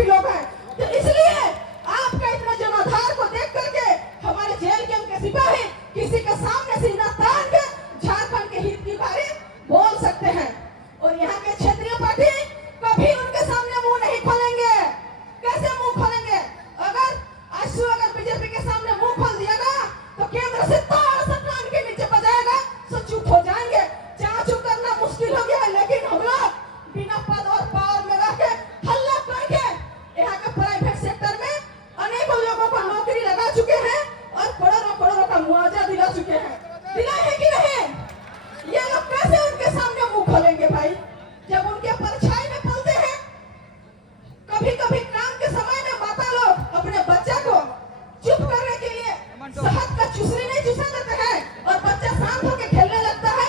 काफी लोग हैं। तो इसलिए आपका इतना जनाधार को देख करके हमारे जेल के उनके सिपाही किसी के सामने सीना तान के झारखंड के हित की बारे बोल सकते हैं। और यहाँ के क्षेत्रीय पार्टी कभी उनके सामने मुंह नहीं खोलेंगे। कैसे मुंह खोलेंगे? अगर आशु अगर बीजेपी के सामने मुंह खोल दिएगा तो केंद्र से ताड़ से कान के नीचे बजाएगा, तो चुप हो जाएंगे। चाचू करना मुश्किल हो गया, लेकिन हम लोग बिना पद और पावर में रह के हल्ला करके यहाँ के प्राइवेट सेक्टर में अनेकों लोगों को नौकरी लगा चुके हैं और करोड़ों करोड़ों का मुआवजा दिला चुके हैं। दिलाए हैं कि नहीं? ये लोग कैसे उनके सामने मुंह खोलेंगे भाई, जब उनके परछाई में पलते हैं। कभी कभी काम के समय में माता लोग अपने बच्चा को चुप करने के लिए शहद का चूसनी नहीं चूसा देते हैं और बच्चा शांत होकर खेलने लगता है।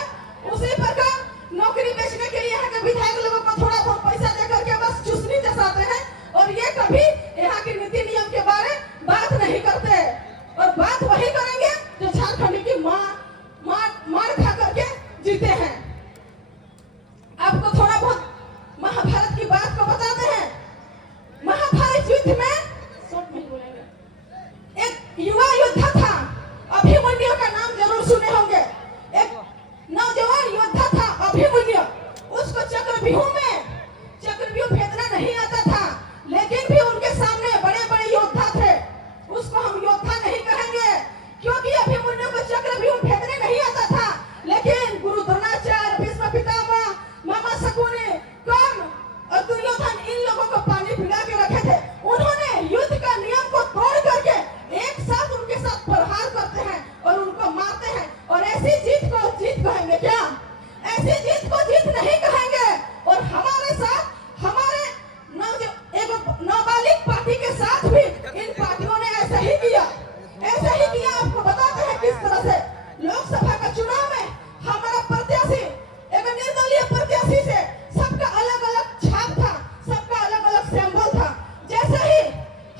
उसी प्रकार नौकरी बेचने के लिए यहाँ के विधायक लोगों को थोड़ा बहुत पैसा दे करके बस चूसनी चसाते हैं और ये कभी यहाँ के नीति नियम के बारे बात नहीं करते। और बात वही करेंगे जो झारखंड की मार खा करके जीते हैं। आपको थोड़ा बहुत महाभारत की बात को बताते हैं। महाभारत युद्ध में एक युवा योद्धा था, अभिमन्यु का नाम जरूर सुने होंगे। एक नौजवान योद्धा था अभिमन्यु। उसको चक्रव्यूह भेदना नहीं आता था, लेकिन भी उनके सामने बड़े बड़े योद्धा थे। उसको हम योद्धा नहीं कहेंगे क्योंकि अभिमन्यु को चक्रव्यूह भेदने नहीं आता था, लेकिन गुरु द्रोणाचार्य, भीष्म पितामह, मामा शकुनी, कर्ण और दुर्योधन इन लोगों को पानी पिला के रखे थे। उन्होंने युद्ध का नियम को तोड़ करके एक साथ उनके साथ प्रहार करते हैं और उनको मारते हैं। और ऐसी जीत को जीत कहेंगे क्या? ऐसी जीत को जीत नहीं कहेंगे। और हमारे साथ हमारे नाबालिग पार्टी के साथ भी इन पार्टियों ने ऐसा ही किया। आपको बताते हैं किस तरह से लोकसभा का चुनाव में हमारा प्रत्याशी एक निर्दलीय प्रत्याशी से सबका अलग अलग छाप था, सबका अलग अलग सिंबल था। जैसे ही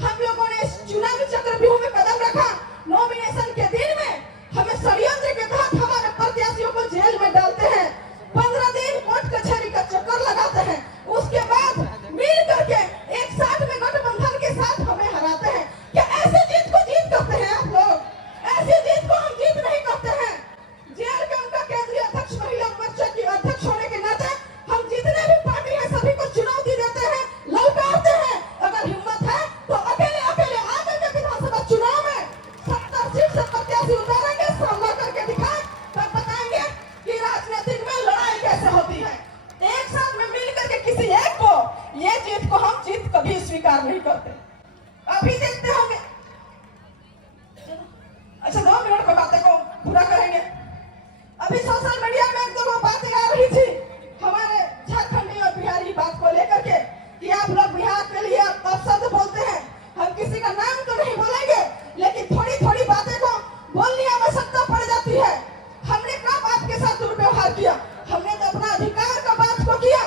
हम लोगों ने इस चुनावी चक्रव्यूह में कदम रखा, नॉमिनेशन के दिन में हमें षड्यंत्र के तहत हमारे प्रत्याशियों को जेल में डालते हैं। 15 दिन कोर्ट कचहरी का चक्कर लगाते हैं। उसके बाद मिल करके एक साथ में गठबंधन के साथ हमें हराते हैं। क्या ऐसी जीत को जीत करते हैं आप लोग? ऐसी जीत को हम जीत नहीं करते हैं। जेल के उनका केंद्रीय अध्यक्ष, महिला मोर्चा की अध्यक्ष होने के नाते हम जितने भी पार्टी है सभी को चुनौती देते हैं, ललकारते हैं। अगर हिम्मत है तो अकेले आकर के विधानसभा चुनाव में 70 सीट से प्रत्याशी उतारेंगे, सामना करके दिखाएं, तब बताएंगे कि राजनीतिक में लड़ाई कैसे होती है। एक साथ में मिल करके किसी एक को ये जीत को हम जीत कभी स्वीकार नहीं करते। अभी देखते होंगे। अच्छा, 2 मिनट की बातें को पूरा करेंगे। अभी सोशल मीडिया में एक दो बातें आ रही थी हमारे झारखंडी और बिहारी बात को लेकर के कि आप लोग बिहार के लिए अपशब्द बोलते हैं। हम किसी का नाम तो नहीं बोलेंगे, लेकिन थोड़ी थोड़ी बातें को बोलने की आवश्यकता पड़ जाती है। हमने कब आपके साथ दुर्व्यवहार किया? हमने तो अपना अधिकार का बात को किया।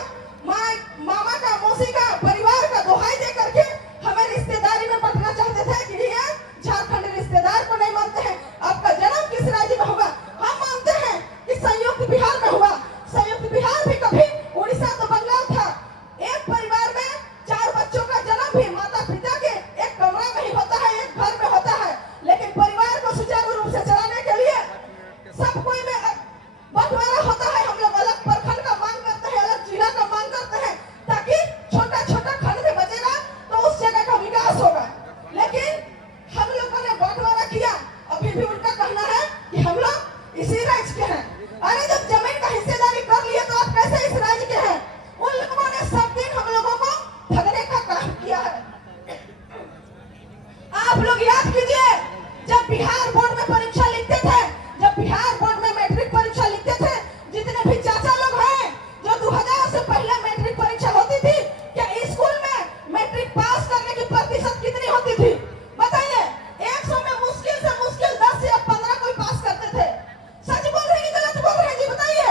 मामा का, मौसी का, परिवार का दोहाई दे करके हमें रिश्तेदारी में बंटना चाहते थे कि ये झारखंड रिश्तेदार को नहीं मानते हैं। आपका जन्म किस राज्य में होगा? हम मानते हैं कि संयुक्त बिहार में हुआ। संयुक्त बिहार भी कभी उड़ीसा तो बंगाल था। एक परिवार में 4 बच्चों का जन्म भी माता पिता के एक कमरा में ही होता है, एक घर में होता है। लेकिन परिवार को सुचारू रूप से चलाने के लिए सब कोई में बंटवारा होता है। हम लोग अलग प्रखंड का मांग करते हैं, अलग जिला का मांग करते हैं, ताकि छोटा छोटा खंड में बचेगा तो उस जगह का विकास होगा। लेकिन हम लोगों ने बंटवारा किया। अभी भी उनका कहना है कि हम लोग इसी राज्य के हैं। अरे जब जमीन का हिस्सेदारी कर लिए तो आप कैसे इस राज्य के हैं? उन लोगों ने सब दिन हम लोगों को ठगने का काम किया है। आप लोग याद कीजिए, जब बिहार बोर्ड में परीक्षा लिखते थे, जब बिहार बोर्ड में मैट्रिक परीक्षा लिखते थे, जितने भी चाचा लोग हैं जो 2000 से पहले मैट्रिक परीक्षा होती थी, क्या स्कूल में मैट्रिक पास करने की प्रतिशत कितनी होती थी? बताइए। 100 में मुश्किल से मुश्किल 10 या 15 कोई पास करते थे। सच बोल रहे हैं कि गलत बोल रहे हैं जी? बताइए।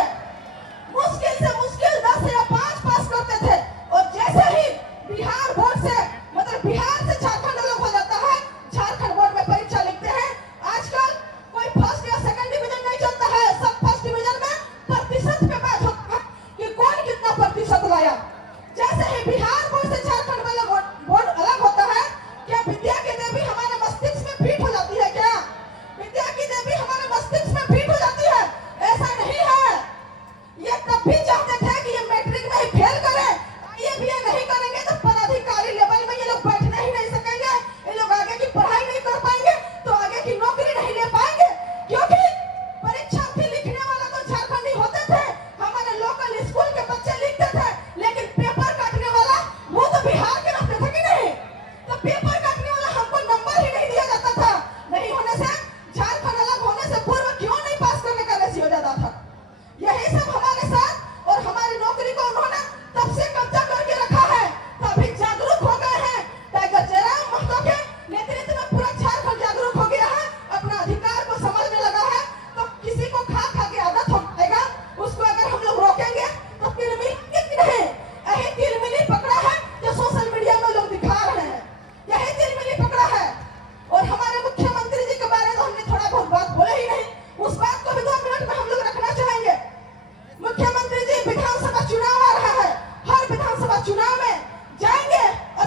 मुश्किल से मुश्किल 10 या 5 पास करते थे। और जैसे ही बिहार बोर्ड से मतलब बिहार से झारखंड अलग हो जाता है, झारखंड बोर्ड में परीक्षा लिखते हैं, आजकल कोई फर्स्ट या सेकंड डिवीजन नहीं चलता है। सब फर्स्ट डिवीजन में प्रतिशत पे बात होता है कि कौन कितना प्रतिशत लाया। जैसे ही बिहार बोर्ड से झारखंड वाला बोर्ड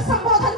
संबोधन